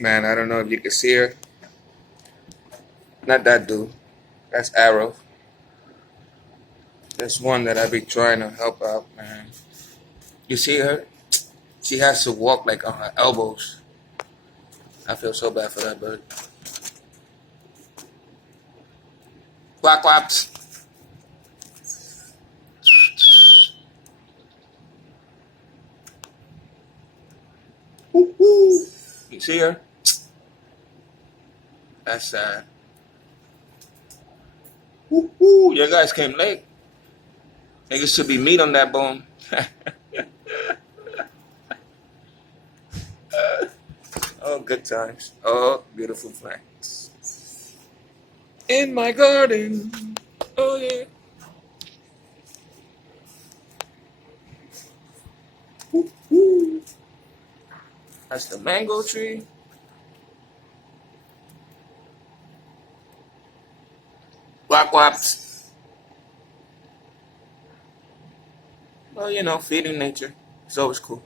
Man, I don't know if you can see her. Not that dude. That's Arrow. There's one that I be trying to help out, man. You see her? She has to walk like on her elbows. I feel so bad for that bird. Quaps. You see her? That's sad. You guys came late. There used to be meat on that bone. Oh, good times. Oh, beautiful plants. In my garden. Oh, yeah. That's the mango tree. Quaps. Well, feeding nature. It's always cool.